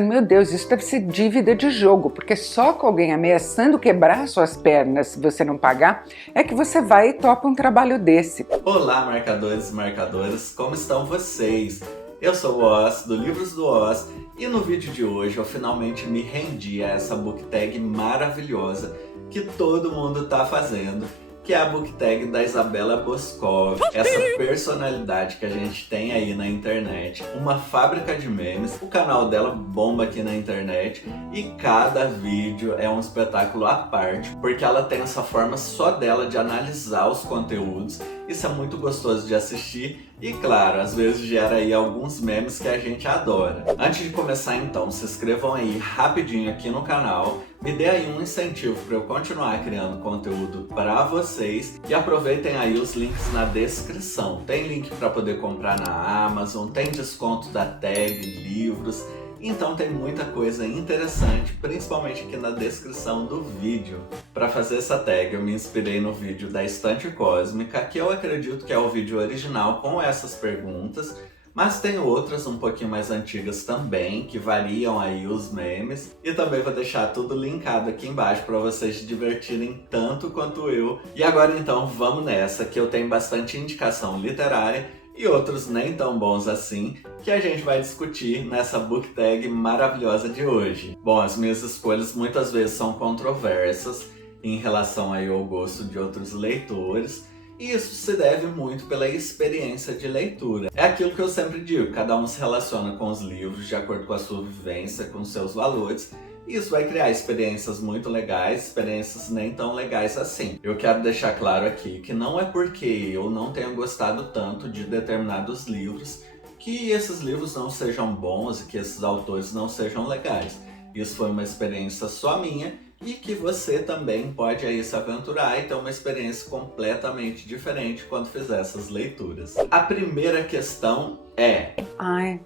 Meu Deus, isso deve ser dívida de jogo, porque só com alguém ameaçando quebrar suas pernas se você não pagar, é que você vai e topa um trabalho desse. Olá, marcadores e marcadoras, como estão vocês? Eu sou o Oz, do Livros do Oz, e no vídeo de hoje eu finalmente me rendi a essa book tag maravilhosa que todo mundo tá fazendo, que é a book tag da Isabela Boscov, essa personalidade que a gente tem aí na internet, uma fábrica de memes. O canal dela bomba aqui na internet e cada vídeo é um espetáculo à parte, porque ela tem essa forma só dela de analisar os conteúdos. Isso é muito gostoso de assistir e, claro, às vezes gera aí alguns memes que a gente adora. Antes de começar então, se inscrevam aí rapidinho aqui no canal, me dê aí um incentivo para eu continuar criando conteúdo para vocês e aproveitem aí os links na descrição. Tem link para poder comprar na Amazon, tem desconto da tag, livros, então tem muita coisa interessante, principalmente aqui na descrição do vídeo. Para fazer essa tag eu me inspirei no vídeo da Estante Cósmica, que eu acredito que é o vídeo original com essas perguntas, mas tem outras um pouquinho mais antigas também, que variam aí os memes. E também vou deixar tudo linkado aqui embaixo para vocês se divertirem tanto quanto eu. E agora então vamos nessa, que eu tenho bastante indicação literária e outros nem tão bons assim, que a gente vai discutir nessa book tag maravilhosa de hoje. Bom, as minhas escolhas muitas vezes são controversas em relação aí ao gosto de outros leitores, e isso se deve muito pela experiência de leitura. É aquilo que eu sempre digo, cada um se relaciona com os livros de acordo com a sua vivência, com seus valores, e isso vai criar experiências muito legais, experiências nem tão legais assim. Eu quero deixar claro aqui que não é porque eu não tenho gostado tanto de determinados livros que esses livros não sejam bons e que esses autores não sejam legais. Isso foi uma experiência só minha e que você também pode aí se aventurar e ter uma experiência completamente diferente quando fizer essas leituras. A primeira questão é... Ai,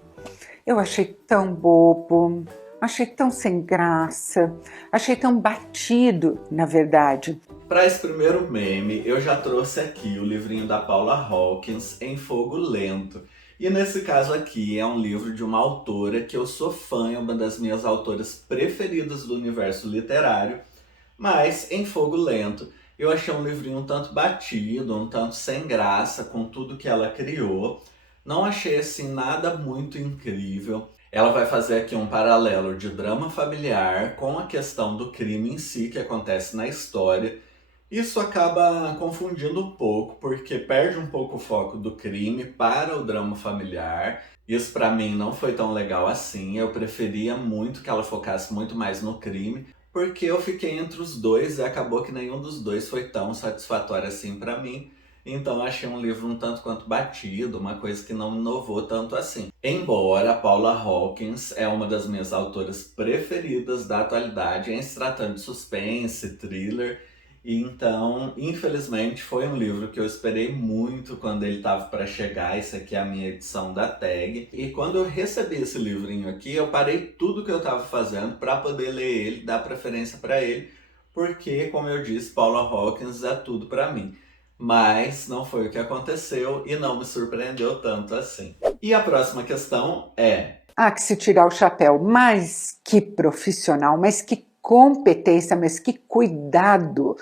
eu achei tão bobo, achei tão sem graça, achei tão batido, na verdade. Para esse primeiro meme, eu já trouxe aqui o livrinho da Paula Hawkins, Em Fogo Lento. E nesse caso aqui é um livro de uma autora que eu sou fã, é uma das minhas autoras preferidas do universo literário, mas Em Fogo Lento eu achei um livrinho um tanto batido, um tanto sem graça com tudo que ela criou. Não achei assim nada muito incrível. Ela vai fazer aqui um paralelo de drama familiar com a questão do crime em si que acontece na história. Isso acaba confundindo um pouco, porque perde um pouco o foco do crime para o drama familiar. Isso para mim não foi tão legal assim, eu preferia muito que ela focasse muito mais no crime, porque eu fiquei entre os dois e acabou que nenhum dos dois foi tão satisfatório assim para mim. Então achei um livro um tanto quanto batido, uma coisa que não inovou tanto assim. Embora a Paula Hawkins é uma das minhas autoras preferidas da atualidade em se tratando de suspense, thriller, então, infelizmente, foi um livro que eu esperei muito quando ele estava para chegar. Essa aqui é a minha edição da tag. E quando eu recebi esse livrinho aqui, eu parei tudo que eu estava fazendo para poder ler ele, dar preferência para ele, porque, como eu disse, Paula Hawkins é tudo para mim. Mas não foi o que aconteceu e não me surpreendeu tanto assim. E a próxima questão é... Ah, que se tirar o chapéu, mas que profissional, mas que competência, mas que cuidado,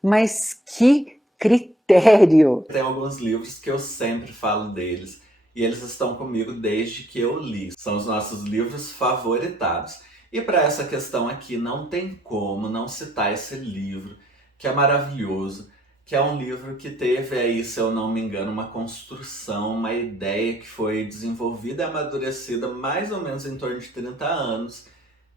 mas que critério. Tem alguns livros que eu sempre falo deles e eles estão comigo desde que eu li. São os nossos livros favoritados. E para essa questão aqui não tem como não citar esse livro, que é maravilhoso, que é um livro que teve aí, se eu não me engano, uma construção, uma ideia que foi desenvolvida e amadurecida mais ou menos em torno de 30 anos,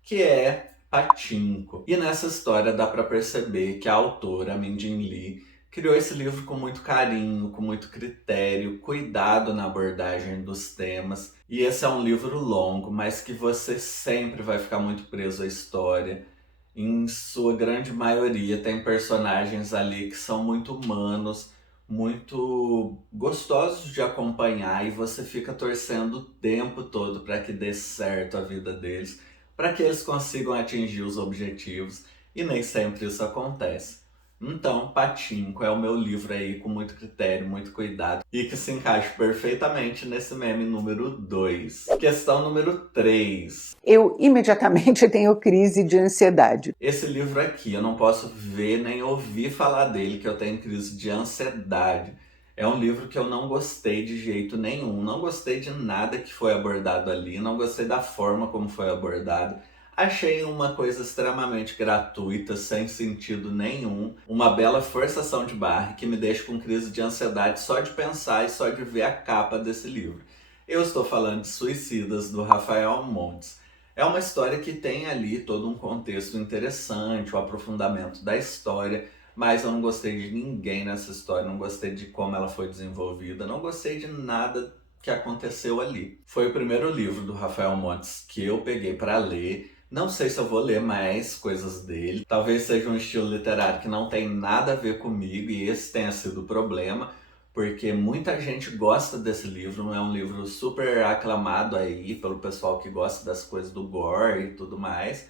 que é Pachinko. E nessa história dá para perceber que a autora, Min-Jin Lee, criou esse livro com muito carinho, com muito critério, cuidado na abordagem dos temas. E esse é um livro longo, mas que você sempre vai ficar muito preso à história. Em sua grande maioria tem personagens ali que são muito humanos, muito gostosos de acompanhar e você fica torcendo o tempo todo para que dê certo a vida deles, para que eles consigam atingir os objetivos, e nem sempre isso acontece. Então, Pachinko é o meu livro aí com muito critério, muito cuidado e que se encaixa perfeitamente nesse meme número 2. Questão número 3. Eu imediatamente tenho crise de ansiedade. Esse livro aqui, eu não posso ver nem ouvir falar dele que eu tenho crise de ansiedade. É um livro que eu não gostei de jeito nenhum, não gostei de nada que foi abordado ali, não gostei da forma como foi abordado. Achei uma coisa extremamente gratuita, sem sentido nenhum, uma bela forçação de barra que me deixa com crise de ansiedade só de pensar e só de ver a capa desse livro. Eu estou falando de Suicidas, do Rafael Montes. É uma história que tem ali todo um contexto interessante, o aprofundamento da história, mas eu não gostei de ninguém nessa história, não gostei de como ela foi desenvolvida, não gostei de nada que aconteceu ali. Foi o primeiro livro do Rafael Montes que eu peguei para ler. Não sei se eu vou ler mais coisas dele. Talvez seja um estilo literário que não tem nada a ver comigo e esse tenha sido o problema, porque muita gente gosta desse livro, é um livro super aclamado aí pelo pessoal que gosta das coisas do gore e tudo mais,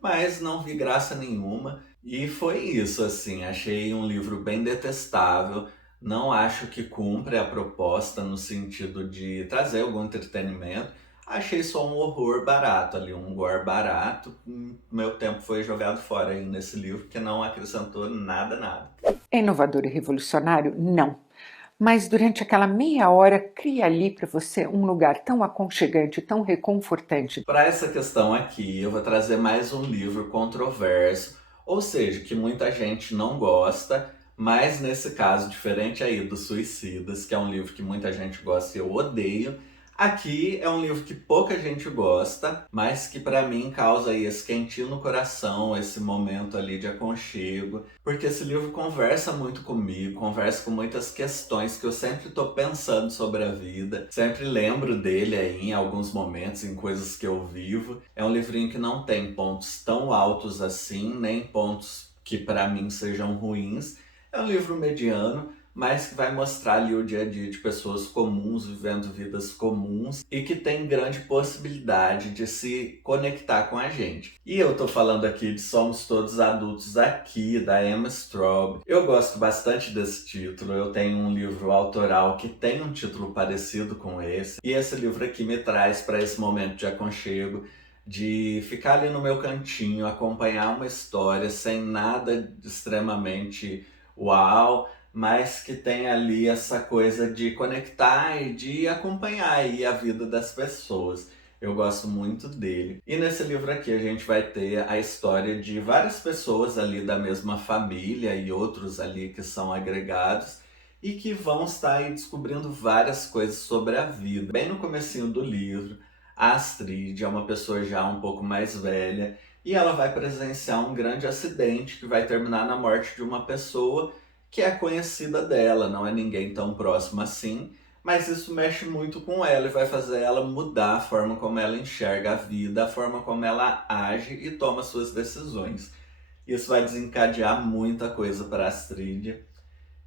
mas não vi graça nenhuma. E foi isso, assim, achei um livro bem detestável, não acho que cumpre a proposta no sentido de trazer algum entretenimento, achei só um horror barato ali, um gore barato. Meu tempo foi jogado fora aí nesse livro, que não acrescentou nada, nada. É inovador e revolucionário? Não. Mas durante aquela meia hora, cria ali para você um lugar tão aconchegante, tão reconfortante. Para essa questão aqui, eu vou trazer mais um livro controverso, ou seja, que muita gente não gosta, mas nesse caso, diferente aí dos Suicidas, que é um livro que muita gente gosta e eu odeio, aqui é um livro que pouca gente gosta, mas que para mim causa aí esse quentinho no coração, esse momento ali de aconchego, porque esse livro conversa muito comigo, conversa com muitas questões que eu sempre estou pensando sobre a vida, sempre lembro dele aí em alguns momentos, em coisas que eu vivo. É um livrinho que não tem pontos tão altos assim, nem pontos que para mim sejam ruins. É um livro mediano, mas que vai mostrar ali o dia a dia de pessoas comuns, vivendo vidas comuns e que tem grande possibilidade de se conectar com a gente. E eu tô falando aqui de Somos Todos Adultos Aqui, da Emma Straub. Eu gosto bastante desse título, eu tenho um livro autoral que tem um título parecido com esse, e esse livro aqui me traz para esse momento de aconchego, de ficar ali no meu cantinho, acompanhar uma história sem nada extremamente uau, mas que tem ali essa coisa de conectar e de acompanhar aí a vida das pessoas. Eu gosto muito dele. E nesse livro aqui a gente vai ter a história de várias pessoas ali da mesma família e outros ali que são agregados e que vão estar aí descobrindo várias coisas sobre a vida. Bem no comecinho do livro, a Astrid é uma pessoa já um pouco mais velha e ela vai presenciar um grande acidente que vai terminar na morte de uma pessoa que é conhecida dela, não é ninguém tão próximo assim, mas isso mexe muito com ela e vai fazer ela mudar a forma como ela enxerga a vida, a forma como ela age e toma suas decisões. Isso vai desencadear muita coisa para a Astrid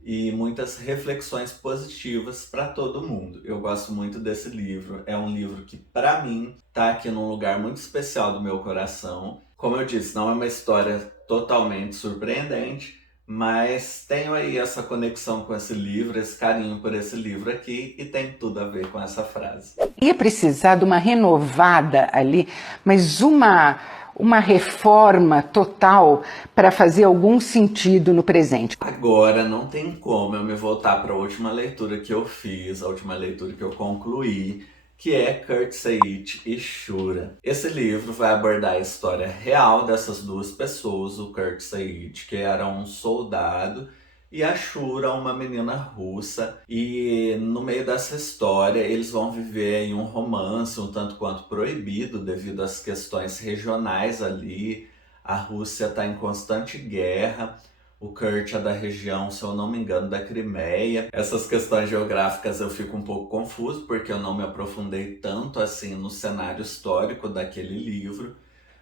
e muitas reflexões positivas para todo mundo. Eu gosto muito desse livro, é um livro que para mim está aqui num lugar muito especial do meu coração. Como eu disse, não é uma história totalmente surpreendente, mas tenho aí essa conexão com esse livro, esse carinho por esse livro aqui e tem tudo a ver com essa frase. Ia precisar de uma renovada ali, mas uma reforma total para fazer algum sentido no presente. Agora não tem como eu me voltar para a última leitura que eu fiz, a última leitura que eu concluí, que é Kurt Seit e Shura. Esse livro vai abordar a história real dessas duas pessoas, o Kurt Seit, que era um soldado, e a Shura, uma menina russa, e no meio dessa história eles vão viver em um romance um tanto quanto proibido devido às questões regionais ali. A Rússia está em constante guerra, o Kurt é da região, se eu não me engano, da Crimeia. Essas questões geográficas eu fico um pouco confuso, porque eu não me aprofundei tanto assim no cenário histórico daquele livro.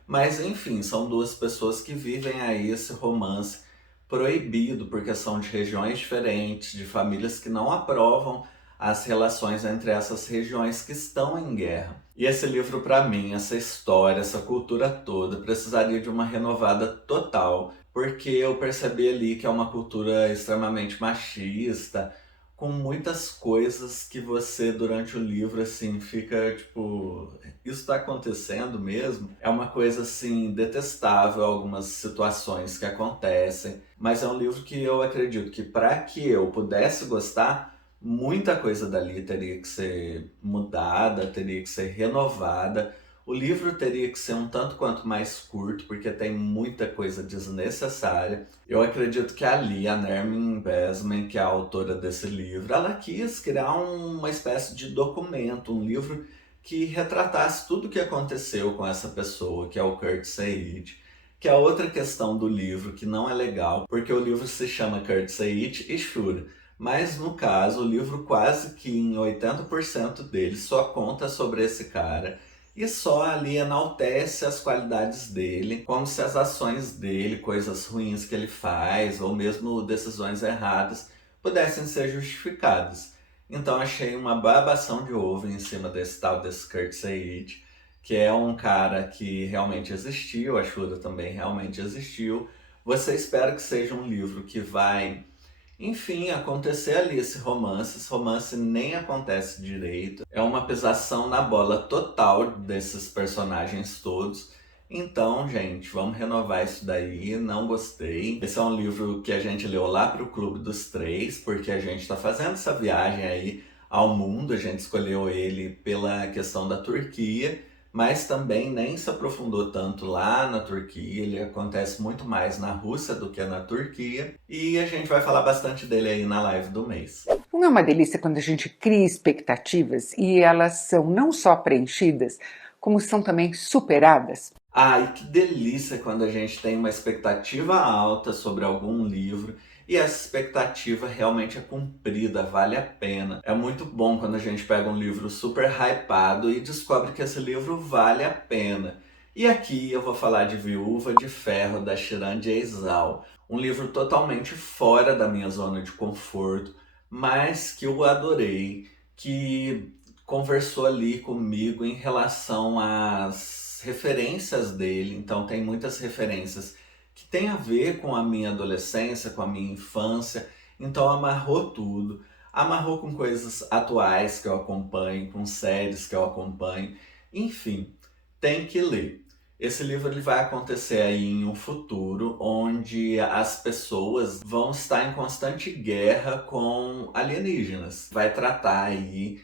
Mas enfim, são duas pessoas que vivem aí esse romance proibido, porque são de regiões diferentes, de famílias que não aprovam as relações entre essas regiões que estão em guerra. E esse livro, para mim, essa história, essa cultura toda, precisaria de uma renovada total, porque eu percebi ali que é uma cultura extremamente machista, com muitas coisas que você, durante o livro, assim, fica tipo, isso tá acontecendo mesmo? É uma coisa, assim, detestável, algumas situações que acontecem, mas é um livro que eu acredito que para que eu pudesse gostar, muita coisa dali teria que ser mudada, teria que ser renovada. O livro teria que ser um tanto quanto mais curto, porque tem muita coisa desnecessária. Eu acredito que ali, a Nermin Besman, que é a autora desse livro, ela quis criar uma espécie de documento, um livro que retratasse tudo o que aconteceu com essa pessoa, que é o Kurt Seyit. Que é outra questão do livro, que não é legal, porque o livro se chama Kurt Seyit e Shura. Mas no caso, o livro quase que em 80% dele só conta sobre esse cara e só ali enaltece as qualidades dele, como se as ações dele, coisas ruins que ele faz, ou mesmo decisões erradas, pudessem ser justificadas. Então achei uma babação de ovo em cima desse tal desse Kurt Seyit, que é um cara que realmente existiu, a Shura também realmente existiu. Você espera que seja um livro que vai, enfim, acontecer ali esse romance nem acontece direito. É uma pisação na bola total desses personagens todos. Então, gente, vamos renovar isso daí, não gostei. Esse é um livro que a gente leu lá pro Clube dos Três, porque a gente tá fazendo essa viagem aí ao mundo, a gente escolheu ele pela questão da Turquia, mas também nem se aprofundou tanto lá na Turquia, ele acontece muito mais na Rússia do que na Turquia, e a gente vai falar bastante dele aí na live do mês. Não é uma delícia quando a gente cria expectativas e elas são não só preenchidas, como são também superadas? Ai, que delícia quando a gente tem uma expectativa alta sobre algum livro e essa expectativa realmente é cumprida, vale a pena. É muito bom quando a gente pega um livro super hypado e descobre que esse livro vale a pena. E aqui eu vou falar de Viúva de Ferro, da Shiran Jaisal. Um livro totalmente fora da minha zona de conforto, mas que eu adorei, que conversou ali comigo em relação às referências dele. Então tem muitas referências que tem a ver com a minha adolescência, com a minha infância. Então amarrou tudo. Amarrou com coisas atuais que eu acompanho, com séries que eu acompanho. Enfim, tem que ler. Esse livro ele vai acontecer aí em um futuro onde as pessoas vão estar em constante guerra com alienígenas. Vai tratar aí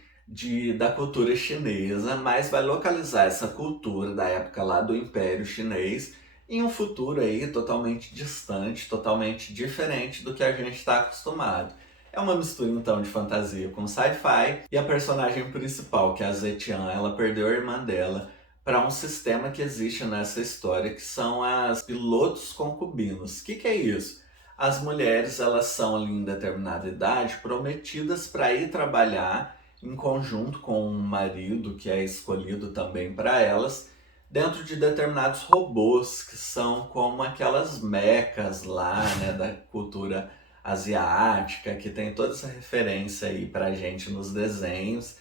da cultura chinesa, mas vai localizar essa cultura da época lá do Império Chinês em um futuro aí totalmente distante, totalmente diferente do que a gente está acostumado. É uma mistura então de fantasia com sci-fi e a personagem principal, que é a Zetian, ela perdeu a irmã dela para um sistema que existe nessa história, que são as pilotos concubinos. O que é isso? As mulheres, elas são ali em determinada idade prometidas para ir trabalhar em conjunto com um marido que é escolhido também para elas, dentro de determinados robôs que são como aquelas mechas lá, né, da cultura asiática, que tem toda essa referência aí pra gente nos desenhos.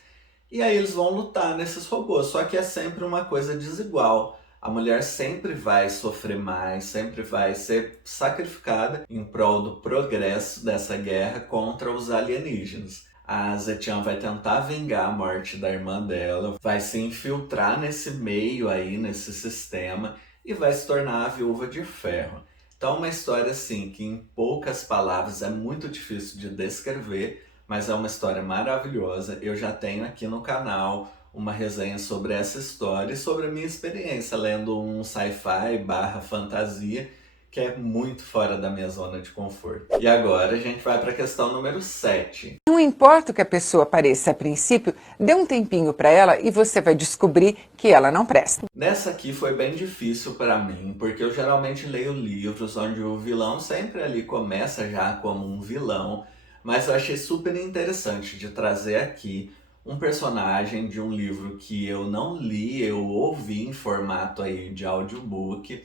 E aí eles vão lutar nesses robôs, só que é sempre uma coisa desigual. A mulher sempre vai sofrer mais, sempre vai ser sacrificada em prol do progresso dessa guerra contra os alienígenas. A Zetian vai tentar vingar a morte da irmã dela, vai se infiltrar nesse meio aí, nesse sistema, e vai se tornar a Viúva de Ferro. Então é uma história assim que em poucas palavras é muito difícil de descrever, mas é uma história maravilhosa. Eu já tenho aqui no canal uma resenha sobre essa história e sobre a minha experiência lendo um sci-fi barra fantasia que é muito fora da minha zona de conforto. E agora a gente vai para a questão número 7. Não importa o que a pessoa pareça a princípio, dê um tempinho para ela e você vai descobrir que ela não presta. Nessa aqui foi bem difícil para mim, porque eu geralmente leio livros onde o vilão sempre ali começa já como um vilão, mas eu achei super interessante de trazer aqui um personagem de um livro que eu não li, eu ouvi em formato aí de audiobook,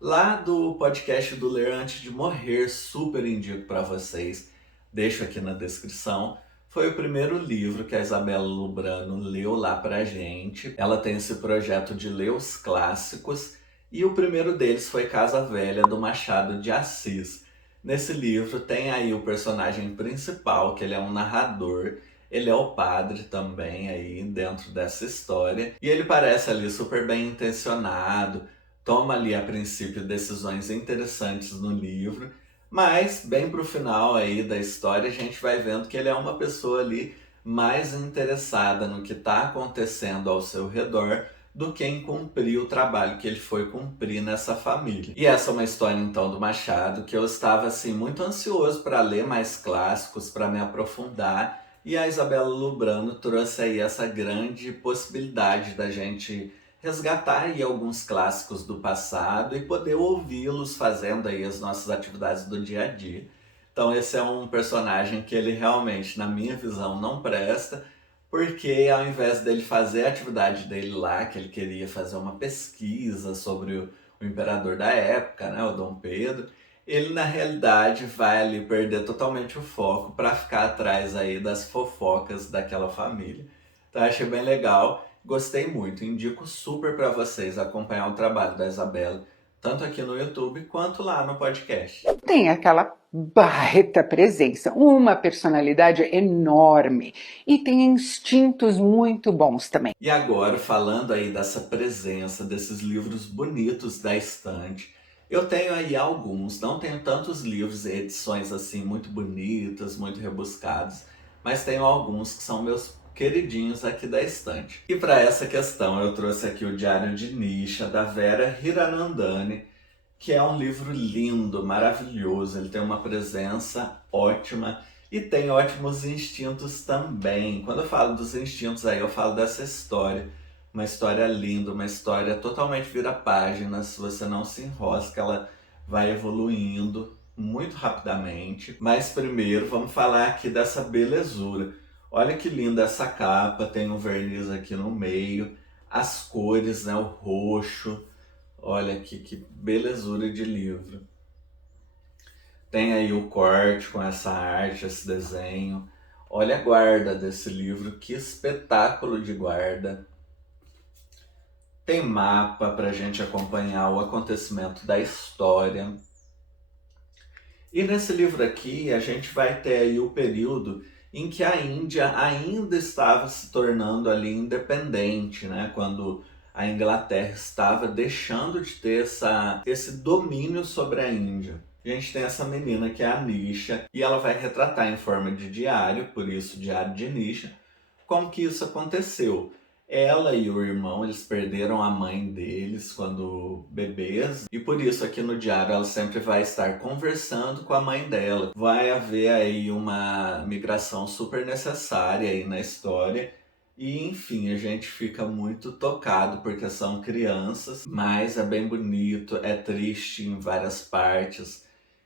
lá do podcast do Ler Antes de Morrer, super indico para vocês, deixo aqui na descrição. foi o primeiro livro que a Isabella Lubrano leu lá pra gente. Ela tem esse projeto de ler os clássicos e o primeiro deles foi Casa Velha, do Machado de Assis. Nesse livro tem aí o personagem principal, que ele é um narrador, ele é o padre também aí dentro dessa história, e ele parece ali super bem intencionado, toma ali a princípio decisões interessantes no livro, mas bem pro final aí da história a gente vai vendo que ele é uma pessoa ali mais interessada no que está acontecendo ao seu redor do que em cumprir o trabalho que ele foi cumprir nessa família. E essa é uma história então do Machado que eu estava assim muito ansioso para ler mais clássicos, para me aprofundar, e a Isabella Lubrano trouxe aí essa grande possibilidade da gente resgatar aí alguns clássicos do passado e poder ouvi-los fazendo aí as nossas atividades do dia a dia. Então esse é um personagem que ele realmente, na minha visão, não presta, porque ao invés dele fazer a atividade dele lá, que ele queria fazer uma pesquisa sobre o imperador da época, né, o Dom Pedro, ele na realidade vai ali perder totalmente o foco para ficar atrás aí das fofocas daquela família. Então achei bem legal, gostei muito, indico super para vocês acompanhar o trabalho da Isabela, tanto aqui no YouTube quanto lá no podcast. Tem aquela baita presença, uma personalidade enorme e tem instintos muito bons também. E agora, falando aí dessa presença, desses livros bonitos da estante, eu tenho aí alguns, não tenho tantos livros e edições assim muito bonitas, muito rebuscados, mas tenho alguns que são meus queridinhos aqui da estante. E para essa questão eu trouxe aqui o Diário de Nisha, da Vera Hiranandani, que é um livro lindo, maravilhoso, ele tem uma presença ótima e tem ótimos instintos também. Quando eu falo dos instintos aí, eu falo dessa história. Uma história linda, uma história totalmente vira-páginas, você não se enrosca, ela vai evoluindo muito rapidamente. Mas primeiro vamos falar aqui dessa belezura. Olha que linda essa capa, tem um verniz aqui no meio, as cores, né, o roxo. Olha aqui que belezura de livro. Tem aí o corte com essa arte, esse desenho. Olha a guarda desse livro, que espetáculo de guarda. Tem mapa para a gente acompanhar o acontecimento da história. E nesse livro aqui a gente vai ter aí o período em que a Índia ainda estava se tornando ali independente, né? Quando a Inglaterra estava deixando de ter esse domínio sobre a Índia. A gente tem essa menina que é a Nisha e ela vai retratar em forma de diário, por isso Diário de Nisha, como que isso aconteceu. Ela e o irmão, eles perderam a mãe deles quando bebês, e por isso aqui no diário ela sempre vai estar conversando com a mãe dela. Vai haver aí uma migração super necessária aí na história, e enfim, a gente fica muito tocado porque são crianças, mas é bem bonito, é triste em várias partes.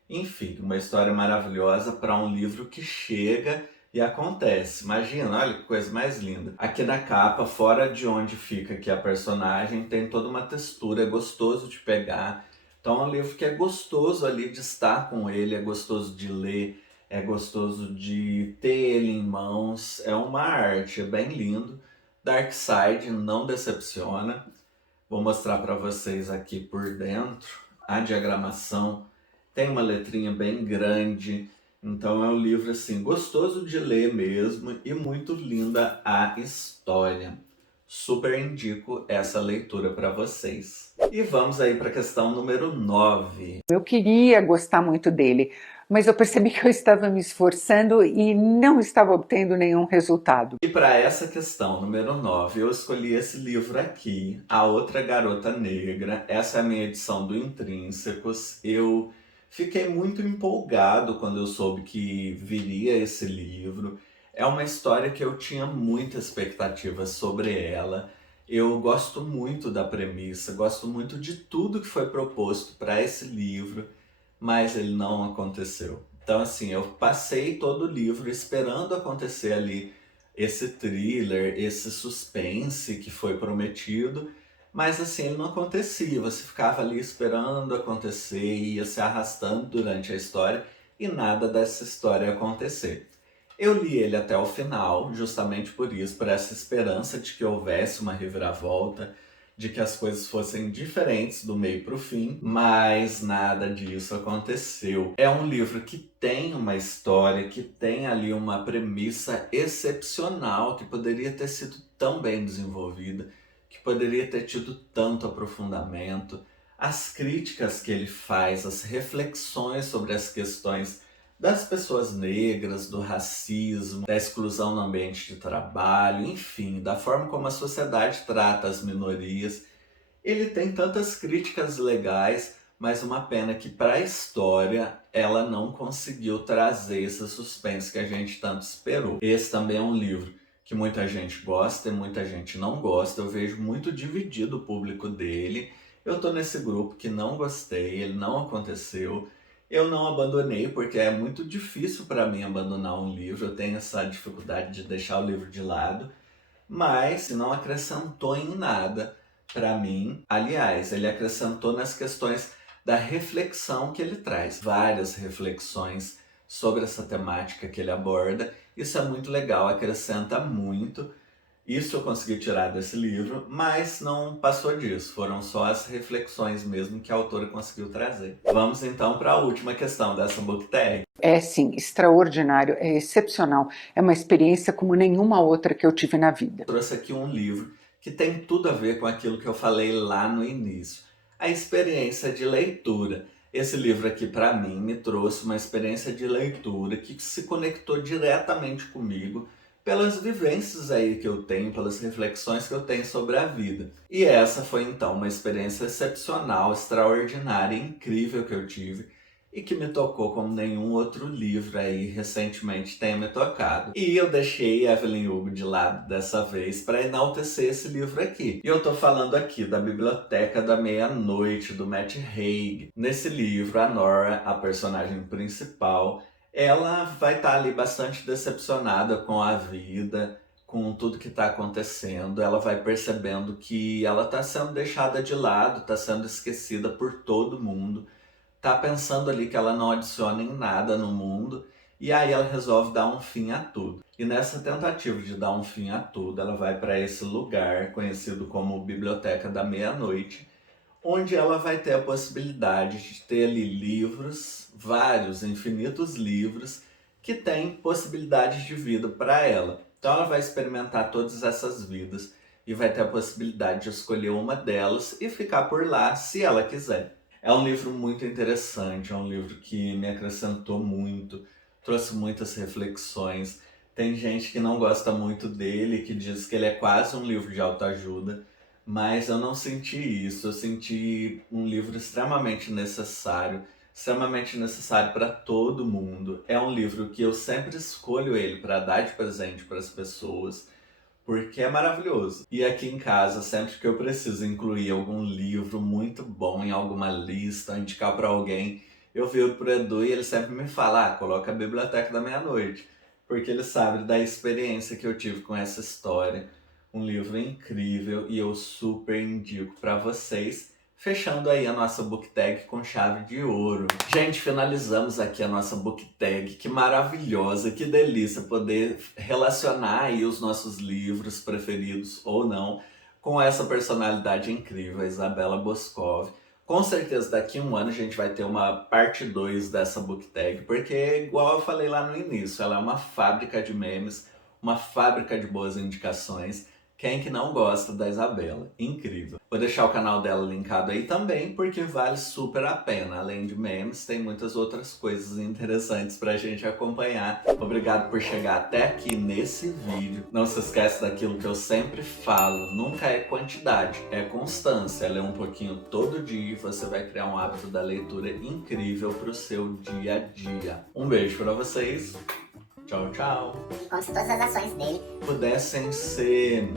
Enfim, uma história maravilhosa para um livro que chega e acontece. Imagina, olha que coisa mais linda. Aqui na capa, fora de onde fica aqui a personagem, tem toda uma textura, é gostoso de pegar. Então é um livro que é gostoso ali de estar com ele, é gostoso de ler, é gostoso de ter ele em mãos. É uma arte, é bem lindo. Dark Side não decepciona. Vou mostrar para vocês aqui por dentro a diagramação. Tem uma letrinha bem grande, então é um livro assim gostoso de ler mesmo e muito linda a história. Super indico essa leitura para vocês. E vamos aí para a questão número 9. Eu queria gostar muito dele, mas eu percebi que eu estava me esforçando e não estava obtendo nenhum resultado. E para essa questão número 9, eu escolhi esse livro aqui, A Outra Garota Negra. Essa é a minha edição do Intrínsecos. Eu fiquei muito empolgado quando eu soube que viria esse livro. É uma história que eu tinha muita expectativa sobre ela. Eu gosto muito da premissa, gosto muito de tudo que foi proposto para esse livro, mas ele não aconteceu. Então assim, eu passei todo o livro esperando acontecer ali esse thriller, esse suspense que foi prometido, mas assim, ele não acontecia, você ficava ali esperando acontecer, ia se arrastando durante a história e nada dessa história acontecer. Eu li ele até o final, justamente por isso, por essa esperança de que houvesse uma reviravolta, de que as coisas fossem diferentes do meio para o fim, mas nada disso aconteceu. É um livro que tem uma história, que tem ali uma premissa excepcional, que poderia ter sido tão bem desenvolvida, que poderia ter tido tanto aprofundamento. As críticas que ele faz, as reflexões sobre as questões das pessoas negras, do racismo, da exclusão no ambiente de trabalho, enfim, da forma como a sociedade trata as minorias. Ele tem tantas críticas legais, mas uma pena que para a história ela não conseguiu trazer esse suspense que a gente tanto esperou. Esse também é um livro que muita gente gosta e muita gente não gosta. Eu vejo muito dividido o público dele. Eu tô nesse grupo que não gostei, ele não aconteceu. Eu não abandonei porque é muito difícil para mim abandonar um livro. Eu tenho essa dificuldade de deixar o livro de lado, mas não acrescentou em nada para mim. Aliás, ele acrescentou nas questões da reflexão que ele traz. Várias reflexões sobre essa temática que ele aborda. Isso é muito legal, acrescenta muito. Isso eu consegui tirar desse livro, mas não passou disso. Foram só as reflexões mesmo que a autora conseguiu trazer. Vamos então para a última questão dessa book tag. É sim, extraordinário, é excepcional, é uma experiência como nenhuma outra que eu tive na vida. Eu trouxe aqui um livro que tem tudo a ver com aquilo que eu falei lá no início. A experiência de leitura. Esse livro aqui, para mim, me trouxe uma experiência de leitura que se conectou diretamente comigo pelas vivências aí que eu tenho, pelas reflexões que eu tenho sobre a vida. E essa foi então uma experiência excepcional, extraordinária, incrível que eu tive e que me tocou como nenhum outro livro aí recentemente tenha me tocado. E eu deixei Evelyn Hugo de lado dessa vez para enaltecer esse livro aqui. E eu tô falando aqui da Biblioteca da Meia-Noite, do Matt Haig. Nesse livro, a Nora, a personagem principal, ela vai estar ali bastante decepcionada com a vida, com tudo que está acontecendo. Ela vai percebendo que ela está sendo deixada de lado, está sendo esquecida por todo mundo. Tá pensando ali que ela não adiciona em nada no mundo, e aí ela resolve dar um fim a tudo. E nessa tentativa de dar um fim a tudo, ela vai para esse lugar conhecido como Biblioteca da Meia-Noite, onde ela vai ter a possibilidade de ter ali livros, vários, infinitos livros, que têm possibilidades de vida para ela. Então ela vai experimentar todas essas vidas e vai ter a possibilidade de escolher uma delas e ficar por lá se ela quiser. É um livro muito interessante, é um livro que me acrescentou muito, trouxe muitas reflexões. Tem gente que não gosta muito dele, que diz que ele é quase um livro de autoajuda, mas eu não senti isso. Eu senti um livro extremamente necessário para todo mundo. É um livro que eu sempre escolho ele para dar de presente para as pessoas, porque é maravilhoso. E aqui em casa, sempre que eu preciso incluir algum livro muito bom em alguma lista, indicar para alguém, eu viro pro Edu e ele sempre me fala, coloca a Biblioteca da Meia-Noite, porque ele sabe da experiência que eu tive com essa história. Um livro incrível e eu super indico para vocês. Fechando aí a nossa book tag com chave de ouro. Gente, finalizamos aqui a nossa book tag. Que maravilhosa, que delícia poder relacionar aí os nossos livros preferidos ou não com essa personalidade incrível, a Isabella Boscov. Com certeza daqui a um ano a gente vai ter uma parte 2 dessa book tag, porque igual eu falei lá no início, ela é uma fábrica de memes, uma fábrica de boas indicações. Quem que não gosta da Isabella? Incrível. Vou deixar o canal dela linkado aí também, porque vale super a pena. Além de memes, tem muitas outras coisas interessantes pra gente acompanhar. Obrigado por chegar até aqui nesse vídeo. Não se esquece daquilo que eu sempre falo, nunca é quantidade, é constância. Lê um pouquinho todo dia e você vai criar um hábito da leitura incrível pro seu dia a dia. Um beijo pra vocês. Tchau, tchau. Como se todas as ações dele pudessem ser